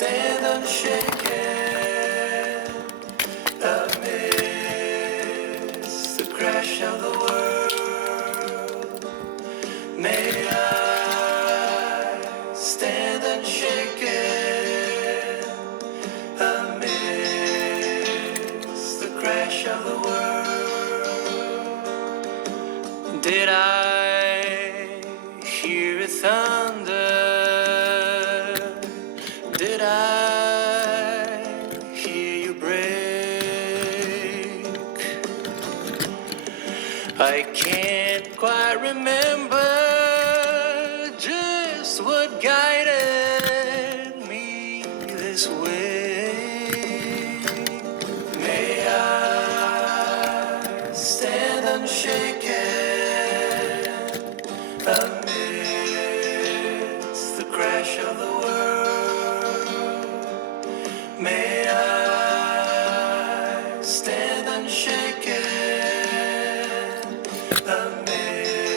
stand unshaken amidst the crash of the world. May I stand unshaken amidst the crash of the world. Did I hear a thunder? Did I hear you break? I can't quite remember just what guided me this way. May I stand unshaken amidst the crash of the world. May I stand unshaken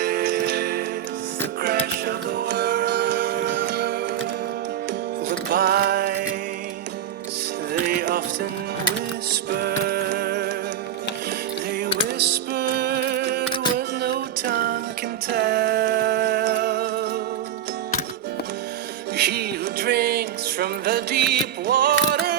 amidst the crash of the world. The pines, they often whisper. They whisper what no tongue can tell. He who drinks from the deep water